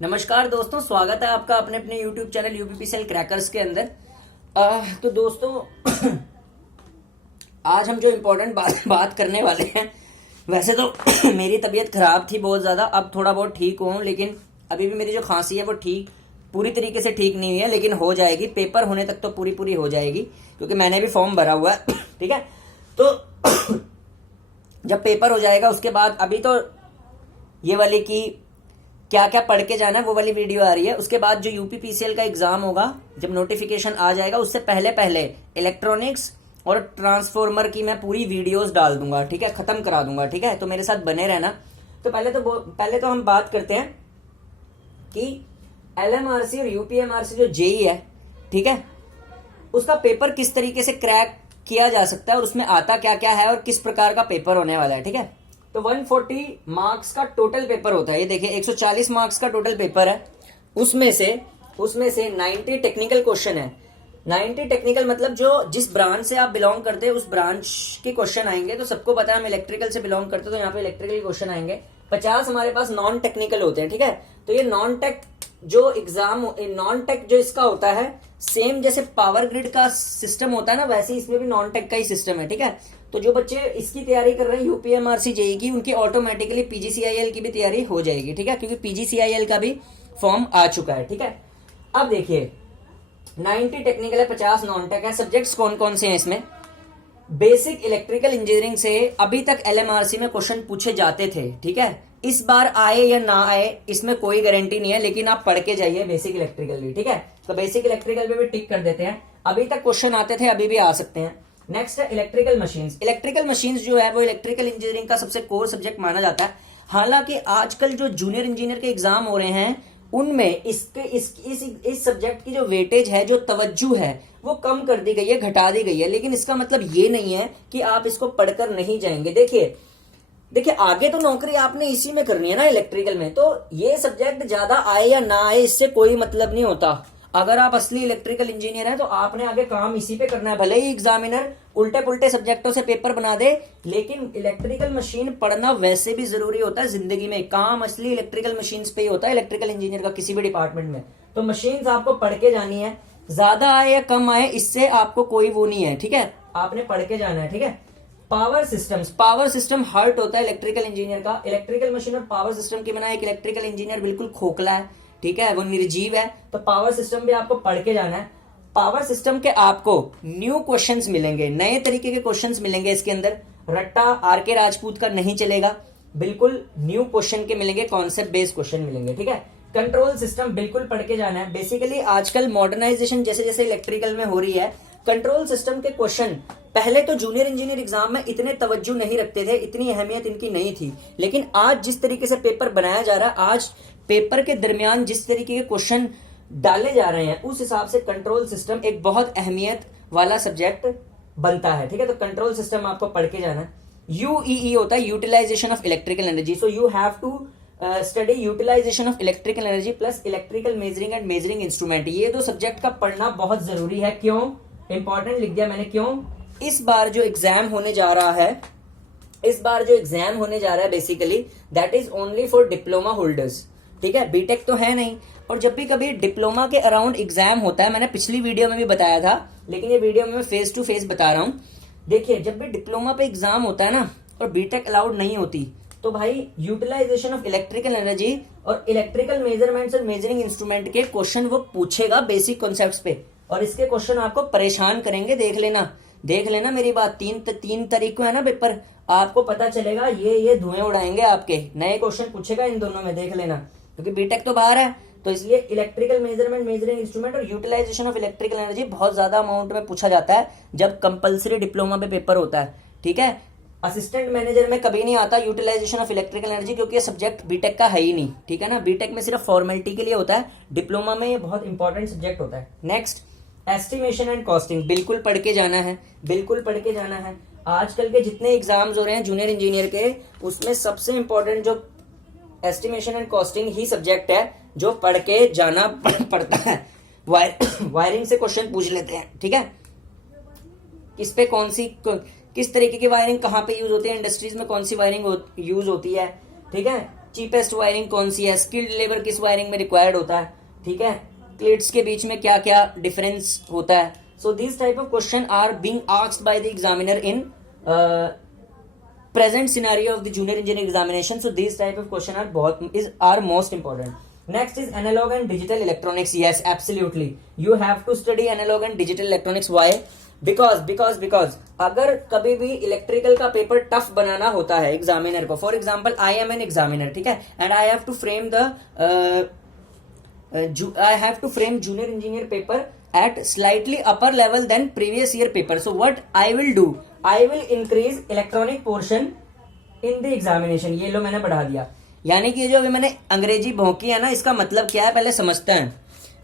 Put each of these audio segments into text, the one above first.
नमस्कार दोस्तों, स्वागत है आपका अपने अपने YouTube चैनल यूपीपीसीएल क्रैकर्स के अंदर। तो दोस्तों आज हम जो इम्पोर्टेंट बात करने वाले हैं, वैसे तो मेरी तबीयत खराब थी बहुत ज़्यादा, अब थोड़ा बहुत ठीक हूँ, लेकिन अभी भी मेरी जो खांसी है वो पूरी तरीके से ठीक नहीं हुई है, लेकिन हो जाएगी। पेपर होने तक तो पूरी हो जाएगी, क्योंकि मैंने भी फॉर्म भरा हुआ है। ठीक है, तो जब पेपर हो जाएगा उसके बाद, अभी तो ये वाली की क्या क्या पढ़ के जाना है वो वाली वीडियो आ रही है। उसके बाद जो यूपीपीसीएल का एग्जाम होगा, जब नोटिफिकेशन आ जाएगा, उससे पहले पहले इलेक्ट्रॉनिक्स और ट्रांसफॉर्मर की मैं पूरी वीडियोस डाल दूंगा। ठीक है, खत्म करा दूंगा। ठीक है, तो मेरे साथ बने रहना। तो पहले तो हम बात करते हैं कि एलएमआरसी और यूपीएमआरसी जो जेई है, ठीक है, उसका पेपर किस तरीके से क्रैक किया जा सकता है और उसमें आता क्या क्या है और किस प्रकार का पेपर होने वाला है। ठीक है, तो 140 मार्क्स का टोटल पेपर होता है। ये देखिए, 140 मार्क्स का टोटल पेपर है। उसमें से 90 टेक्निकल क्वेश्चन है। 90 टेक्निकल मतलब जो जिस ब्रांच से आप बिलोंग करते हैं उस ब्रांच के क्वेश्चन आएंगे। तो सबको पता है हम इलेक्ट्रिकल से बिलोंग करते हैं, तो यहाँ पे इलेक्ट्रिकल क्वेश्चन आएंगे। 50 हमारे पास नॉन टेक्निकल होते हैं। ठीक है, तो ये नॉन टेक जो इसका होता है, सेम जैसे पावर ग्रिड का सिस्टम होता है ना, वैसे ही इसमें भी नॉन टेक का ही सिस्टम है। ठीक है, तो जो बच्चे इसकी तैयारी कर रहे हैं यूपीएमआरसी जेई की, उनकी ऑटोमेटिकली पीजीसीआईएल की भी तैयारी हो जाएगी। ठीक है, क्योंकि पीजीसीआईएल का भी फॉर्म आ चुका है। ठीक है, अब देखिए 90 टेक्निकल है, 50 नॉन टेक है। सब्जेक्ट्स कौन कौन से हैं इसमें? बेसिक इलेक्ट्रिकल इंजीनियरिंग से अभी तक एलएमआरसी में क्वेश्चन पूछे जाते थे। ठीक है, इस बार आए या ना आए इसमें कोई गारंटी नहीं है, लेकिन आप पढ़ के जाइए बेसिक इलेक्ट्रिकल भी। ठीक है, तो बेसिक इलेक्ट्रिकल में भी टिक कर देते हैं। अभी तक क्वेश्चन आते थे, अभी भी आ सकते हैं। नेक्स्ट है इलेक्ट्रिकल मशीन्स। इलेक्ट्रिकल मशीन्स जो है वो इलेक्ट्रिकल इंजीनियरिंग का सबसे कोर सब्जेक्ट माना जाता है। हालांकि आजकल जो जूनियर इंजीनियर के एग्जाम हो रहे हैं, उनमें इस सब्जेक्ट की जो वेटेज है, जो तवज्जो है, वो कम कर दी गई है, घटा दी गई है। लेकिन इसका मतलब ये नहीं है कि आप इसको पढ़कर नहीं जाएंगे। देखिए आगे तो नौकरी आपने इसी में करनी है ना, इलेक्ट्रिकल में। तो ये सब्जेक्ट ज्यादा आए या ना आए इससे कोई मतलब नहीं होता। अगर आप असली इलेक्ट्रिकल इंजीनियर हैं तो आपने आगे काम इसी पे करना है। भले ही एग्जामिनर उल्टे पुल्टे सब्जेक्टों से पेपर बना दे, लेकिन इलेक्ट्रिकल मशीन पढ़ना वैसे भी जरूरी होता है जिंदगी में। काम असली इलेक्ट्रिकल मशीन पे ही होता है, इलेक्ट्रिकल इंजीनियर का किसी भी डिपार्टमेंट में। तो मशीन आपको पढ़ के जानी है, ज्यादा आए या कम आए इससे आपको कोई वो नहीं है। ठीक है, आपने पढ़ के जाना है। ठीक है, पावर सिस्टम हार्ट होता है इलेक्ट्रिकल इंजीनियर का। इलेक्ट्रिकल मशीन और पावर सिस्टम की बना एक इलेक्ट्रिकल इंजीनियर बिल्कुल खोखला है। ठीक है, वो निर्जीव है। तो पावर सिस्टम भी आपको पढ़ के जाना है। पावर सिस्टम के आपको न्यू क्वेश्चंस मिलेंगे, नए तरीके के क्वेश्चंस मिलेंगे इसके अंदर। रट्टा आरके राजपूत का नहीं चलेगा, बिल्कुल न्यू क्वेश्चन के मिलेंगे, कॉन्सेप्ट बेस्ड क्वेश्चन मिलेंगे। ठीक है, कंट्रोल सिस्टम बिल्कुल पढ़ के जाना है। बेसिकली आजकल मॉडर्नाइजेशन जैसे जैसे इलेक्ट्रिकल में हो रही है, कंट्रोल सिस्टम के क्वेश्चन पहले तो जूनियर इंजीनियर एग्जाम में इतने तवज्जो नहीं रखते थे, इतनी अहमियत इनकी नहीं थी। लेकिन आज जिस तरीके से पेपर बनाया जा रहा है, आज पेपर के दरमियान जिस तरीके के क्वेश्चन डाले जा रहे हैं, उस हिसाब से कंट्रोल सिस्टम एक बहुत अहमियत वाला सब्जेक्ट बनता है। ठीक है, तो कंट्रोल सिस्टम आपको पढ़ के जाना है। यूईई होता है utilization of electrical energy. So you have to study utilization of electrical energy plus electrical measuring and measuring instrument. ये दो सब्जेक्ट का पढ़ना बहुत जरूरी है। क्यों इंपॉर्टेंट लिख दिया मैंने? क्यों? इस बार जो एग्जाम होने जा रहा है basically that is only for diploma holders. ठीक है, बीटेक तो है नहीं। और जब भी कभी डिप्लोमा के अराउंड एग्जाम होता है, मैंने पिछली वीडियो में भी बताया था, लेकिन ये वीडियो में मैं फेस टू फेस बता रहा हूं। देखिए, जब भी डिप्लोमा पे एग्जाम होता है ना और बीटेक अलाउड नहीं होती, तो भाई यूटिलाइजेशन ऑफ इलेक्ट्रिकल एनर्जी और इलेक्ट्रिकल मेजरमेंट्स और मेजरिंग इंस्ट्रूमेंट के क्वेश्चन वो पूछेगा बेसिक कॉन्सेप्ट्स पे, और इसके क्वेश्चन आपको परेशान करेंगे। देख लेना मेरी बात। तीन तारीख को है ना पेपर, आपको पता चलेगा ये धुएं उड़ाएंगे आपके। नए क्वेश्चन पूछेगा इन दोनों में, देख लेना, क्योंकि बीटेक तो बाहर है। तो इसलिए इलेक्ट्रिकल मेजरमेंट, मेजरिंग इंस्ट्रूमेंट और यूटिलाइजेशन ऑफ इलेक्ट्रिकल एनर्जी बहुत ज्यादा अमाउंट में पूछा जाता है जब कंपलसरी डिप्लोमा पे पेपर होता है। ठीक है, असिस्टेंट मैनेजर में कभी नहीं आता यूटिलाइजेशन ऑफ इलेक्ट्रिकल एनर्जी, क्योंकि ये सब्जेक्ट बीटेक का है ही नहीं। ठीक है ना, बीटेक में सिर्फ फॉर्मेलिटी के लिए होता है, डिप्लोमा में ये बहुत इंपॉर्टेंट सब्जेक्ट होता है। नेक्स्ट, एस्टिमेशन एंड कॉस्टिंग बिल्कुल पढ़ के जाना है। आजकल के जितने एग्जाम्स हो रहे हैं जूनियर इंजीनियर के, उसमें सबसे इंपॉर्टेंट जो estimation and costing he subject है जो पढ़ के जाना पड़ता है। वायरिंग से क्वेश्चन पूछ लेते हैं। ठीक है, किस तरीके की वायरिंग कहाँ पे यूज होती है, इंडस्ट्रीज में कौन सी वायरिंग यूज होती है। ठीक है, चीपेस्ट वायरिंग कौन सी है, स्किल्ड लेबर किस वायरिंग में रिक्वायर्ड होता है, ठीक है, प्लेट्स के बीच में क्या क्या डिफरेंस होता है. So this type of question are being asked by the examiner in present scenario of the junior engineering examination. So these type of question are most important. Next is analog and digital electronics. Yes, absolutely, you have to study analog and digital electronics. Why? because अगर कभी भी electrical का paper tough बनाना होता है examiner को, for example I am an examiner, ठीक है, and I have to frame junior engineer paper at slightly upper level than previous year paper. So what I will do, I will increase electronic portion in the examination. ये लो मैंने बढ़ा दिया. यानी कि जो अभी मैंने अंग्रेजी भौंकी है ना, इसका मतलब क्या है पहले समझते हैं.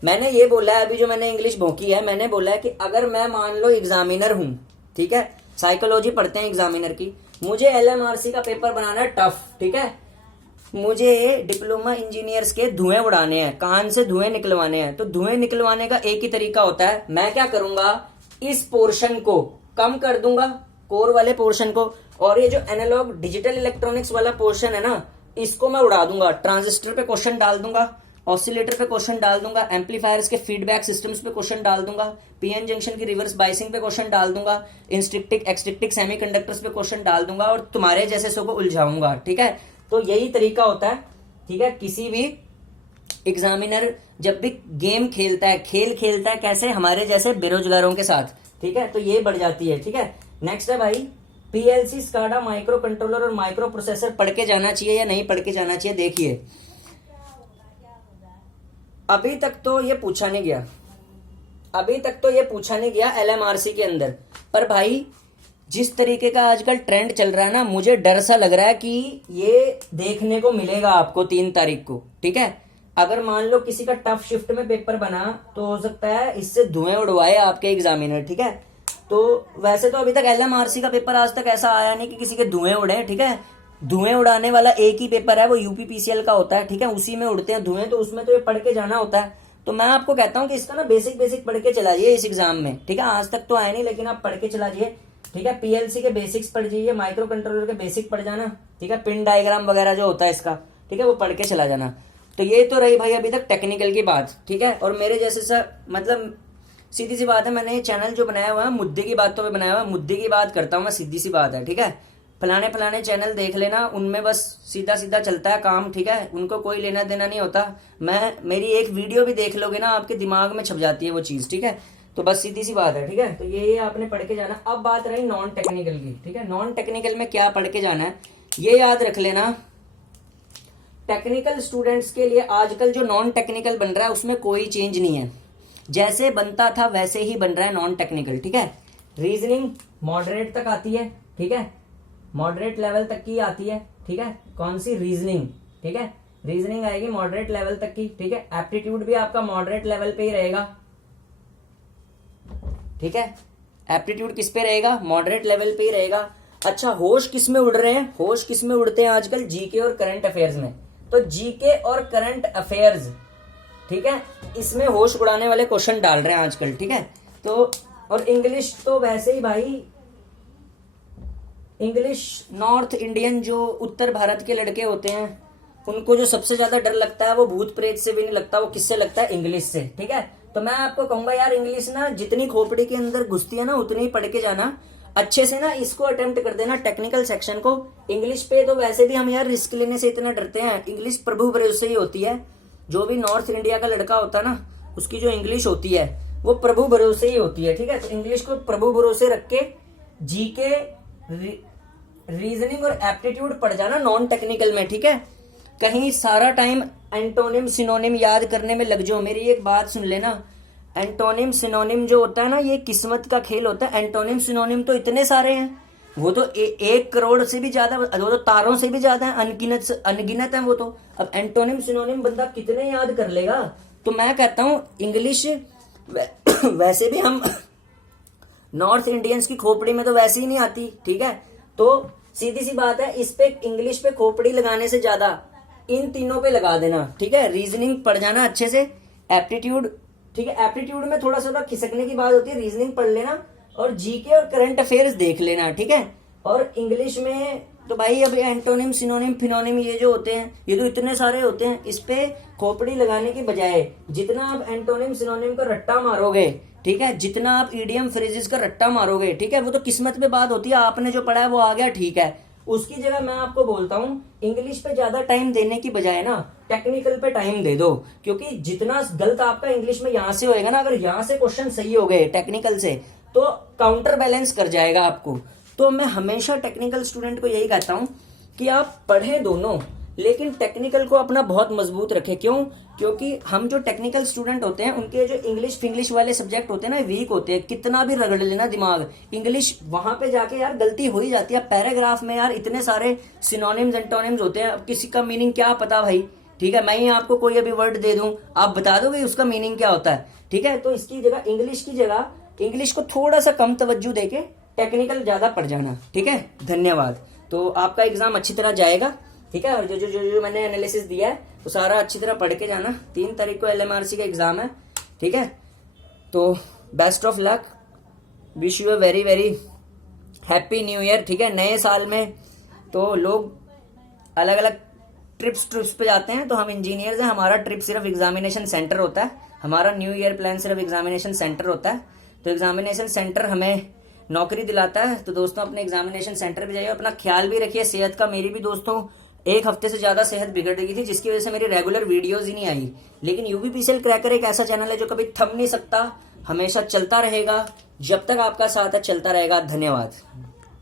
मैंने ये बोला है, अभी जो मैंने इंग्लिश भौंकी है, मैंने बोला है कि अगर मैं मान लो एग्जामिनर हूं, ठीक है, साइकोलॉजी पढ़ते हैं एग्जामिनर की, मुझे LMRC का पेपर बनाना है टफ, ठीक है, मुझे डिप्लोमा इंजीनियर्स के धुएं उड़ाने हैं, कान से धुएं निकलवाने हैं. तो धुएं निकलवाने का एक ही तरीका होता है, मैं क्या करूंगा, इस पोर्शन को कम कर दूंगा, कोर वाले पोर्शन को, और ये जो एनालॉग डिजिटल इलेक्ट्रॉनिक्स वाला पोर्शन है ना, इसको मैं उड़ा दूंगा. ट्रांजिस्टर पे क्वेश्चन डाल दूंगा, ऑसिलेटर पे क्वेश्चन डाल दूंगा, एम्पलीफायर्स के फीडबैक सिस्टम्स पे क्वेश्चन डाल दूंगा, पीएन जंक्शन की रिवर्स बाइसिंग पे क्वेश्चन डाल दूंगा, इंस्ट्रिक्टिक एक्सट्रिक्टिक सेमीकंडक्टर्स पे क्वेश्चन डाल दूंगा, और तुम्हारे जैसे सो को उलझाऊंगा. ठीक है, तो यही तरीका होता है. ठीक है, किसी भी एग्जामिनर जब भी गेम खेलता है, खेल खेलता है कैसे, हमारे जैसे बेरोजगारों के साथ. ठीक है, तो ये बढ़ जाती है. ठीक है, नेक्स्ट है भाई, पीएलसी, स्काडा, माइक्रो कंट्रोलर और माइक्रो प्रोसेसर पढ़ के जाना चाहिए या नहीं पढ़ के जाना चाहिए. देखिए, अभी तक तो ये पूछा नहीं गया, अभी तक तो ये पूछा नहीं गया एलएमआरसी के अंदर. पर भाई जिस तरीके का आजकल ट्रेंड चल रहा है ना, मुझे डर सा लग रहा है कि ये देखने को मिलेगा आपको 3 तारीख को. ठीक है, अगर मान लो किसी का टफ शिफ्ट में पेपर बना तो हो सकता है इससे धुएं उड़वाए आपके एग्जामिनर. ठीक है, तो वैसे तो अभी तक एलएमआरसी का पेपर आज तक ऐसा आया नहीं कि किसी के धुएं उड़े. ठीक है, धुएं उड़ाने वाला एक ही पेपर है, वो यूपीपीसीएल का होता है. ठीक है, उसी में उड़ते हैं धुएं, तो उसमें तो ये पढ़ के जाना होता है. तो मैं आपको कहता हूं कि इसका ना बेसिक पढ़ के चला जाइए इस एग्जाम में. ठीक है, आज तक तो आया नहीं, लेकिन आप पढ़ के चला जाइए. ठीक है, पीएलसी के बेसिक्स पढ़ जाइए, माइक्रो कंट्रोलर के बेसिक पढ़ जाना. ठीक है, पिन डायग्राम वगैरह जो होता है इसका, ठीक है, वो पढ़ के चला जाना. तो ये तो रही भाई अभी तक टेक्निकल की बात. ठीक है, और मेरे जैसे सर मतलब सीधी सी बात है, मैंने ये चैनल जो बनाया हुआ है मुद्दे की बातों पे बनाया हुआ है, मुद्दे की बात करता हूँ मैं, सीधी सी बात है. ठीक है, फलाने चैनल देख लेना, उनमें बस सीधा चलता है काम. ठीक है, उनको कोई लेना देना नहीं होता. मेरी एक वीडियो भी देख लोगे ना, आपके दिमाग में छप जाती है वो चीज. ठीक है, तो बस सीधी सी बात है. ठीक है, तो ये आपने पढ़ के जाना. अब बात रही नॉन टेक्निकल की. ठीक है, नॉन टेक्निकल में क्या पढ़ के जाना है ये याद रख लेना. टेक्निकल स्टूडेंट्स के लिए आजकल जो नॉन टेक्निकल बन रहा है उसमें कोई चेंज नहीं है, जैसे बनता था वैसे ही बन रहा है नॉन टेक्निकल. ठीक है, रीजनिंग मॉडरेट तक आती है. ठीक है, मॉडरेट लेवल तक की आती है. ठीक है, कौन सी, रीजनिंग. ठीक है, रीजनिंग आएगी मॉडरेट लेवल तक की. ठीक है, एप्टीट्यूड भी आपका मॉडरेट लेवल पे ही रहेगा. ठीक है, एप्टीट्यूड किस पे रहेगा, मॉडरेट लेवल पे ही रहेगा. अच्छा, होश किस में उड़ रहे हैं, होश किस में उड़ते हैं आजकल, जीके और करंट अफेयर्स में. तो जीके और करंट अफेयर्स, ठीक है, इसमें होश उड़ाने वाले क्वेश्चन डाल रहे हैं आजकल. ठीक है, तो और इंग्लिश तो वैसे ही भाई, इंग्लिश नॉर्थ इंडियन जो उत्तर भारत के लड़के होते हैं उनको जो सबसे ज्यादा डर लगता है वो भूत प्रेत से भी नहीं लगता, वो किससे लगता है, इंग्लिश से. ठीक है, तो मैं आपको कहूंगा यार, इंग्लिश ना जितनी खोपड़ी के अंदर घुसती है ना उतनी ही पढ़ के जाना. अच्छे से ना इसको अटेम्प्ट कर देना, टेक्निकल सेक्शन को. इंग्लिश पे तो वैसे भी हम यार रिस्क लेने से इतना डरते हैं. इंग्लिश प्रभु भरोसे ही होती है. जो भी नॉर्थ इंडिया का लड़का होता है ना, उसकी जो इंग्लिश होती है वो प्रभु भरोसे ही होती है. ठीक है, तो इंग्लिश को प्रभु भरोसे रख के जीके, रीजनिंग और एप्टीट्यूड पढ़ जाना नॉन टेक्निकल में. ठीक है, कहीं सारा टाइम एंटोनिम सिनोनिम याद करने में लग जाओ. मेरी एक बात सुन लेना, एंटोनिम सिनोनिम जो होता है ना, ये किस्मत का खेल होता है. एंटोनिम सिनोनिम तो इतने सारे हैं, वो तो 1 करोड़ से भी ज्यादा, वो तो तारों से भी ज्यादा है, अनगिनत है वो तो. अब एंटोनिम सिनोनिम बंदा कितने याद कर लेगा. तो मैं कहता हूं इंग्लिश वैसे भी हम नॉर्थ इंडियंस की खोपड़ी में तो वैसे ही नहीं आती. ठीक है, तो सीधी सी बात है, इस पे इंग्लिश पे खोपड़ी लगाने से ज्यादा इन तीनों पे लगा देना. ठीक है, रीजनिंग पढ़ जाना अच्छे से, एप्टीट्यूड. ठीक है, एप्टीट्यूड में थोड़ा सा खिसकने की बात होती है, रीजनिंग पढ़ लेना और जीके और करंट अफेयर्स देख लेना. ठीक है, और इंग्लिश में तो भाई अब एंटोनिम, सिनोनिम, फिनोनिम ये जो होते हैं ये तो इतने सारे होते हैं, इस पे खोपड़ी लगाने की बजाय जितना आप एंटोनिम सिनोनिम का रट्टा मारोगे, ठीक है, जितना आप ईडियम फ्रेजेस का रट्टा मारोगे, ठीक है, वो तो किस्मत पे बात होती है, आपने जो पढ़ा है वो आ गया, ठीक है। उसकी जगह मैं आपको बोलता हूँ इंग्लिश पे ज्यादा टाइम देने की बजाय ना टेक्निकल पे टाइम दे दो, क्योंकि जितना गलत आपका इंग्लिश में यहाँ से होएगा ना, अगर यहाँ से क्वेश्चन सही हो गए टेक्निकल से तो काउंटर बैलेंस कर जाएगा आपको। तो मैं हमेशा टेक्निकल स्टूडेंट को यही कहता हूं कि आप पढ़ें दोनों, लेकिन टेक्निकल को अपना बहुत मजबूत रखें। क्यों? क्योंकि हम जो टेक्निकल स्टूडेंट होते हैं उनके जो इंग्लिश फिंग्लिश वाले सब्जेक्ट होते हैं ना वीक होते हैं, कितना भी रगड़ लेना दिमाग, इंग्लिश वहां पे जाके यार गलती हो ही जाती है। पैराग्राफ में यार इतने सारे सिनोनिम्स एंटोनिम्स होते हैं, अब किसी का मीनिंग क्या पता भाई, ठीक है, मैं ही आपको कोई अभी वर्ड दे दूं, आप बता दोगे उसका मीनिंग क्या होता है, ठीक है। तो इसकी जगह इंग्लिश की जगह इंग्लिश को थोड़ा सा कम तवज्जो देके टेक्निकल ज्यादा पढ़ जाना, ठीक है। धन्यवाद। तो आपका एग्जाम अच्छी तरह जाएगा, ठीक है, और जो जो जो जो मैंने एनालिसिस दिया है वो सारा अच्छी तरह पढ़ के जाना। 3 तारीख को LMRC का एग्जाम है, ठीक है। तो best of luck, wish you a very very happy new year, ठीक है। नए साल में तो लोग अलग अलग ट्रिप्स पे जाते हैं, तो हम इंजीनियर्स हैं, हमारा ट्रिप सिर्फ एग्जामिनेशन सेंटर होता है, हमारा न्यू ईयर प्लान सिर्फ एग्जामिनेशन सेंटर होता है। तो एग्जामिनेशन सेंटर हमें नौकरी दिलाता है। तो दोस्तों अपने एग्जामिनेशन सेंटर पे जाइए, अपना ख्याल भी रखिए सेहत का। मेरी भी दोस्तों 1 हफ्ते से ज्यादा सेहत बिगड़ गई थी, जिसकी वजह से मेरी रेगुलर वीडियोज ही नहीं आई। लेकिन यूबीपीसीएल क्रैकर एक ऐसा चैनल है जो कभी थम नहीं सकता, हमेशा चलता रहेगा, जब तक आपका साथ है चलता रहेगा। धन्यवाद।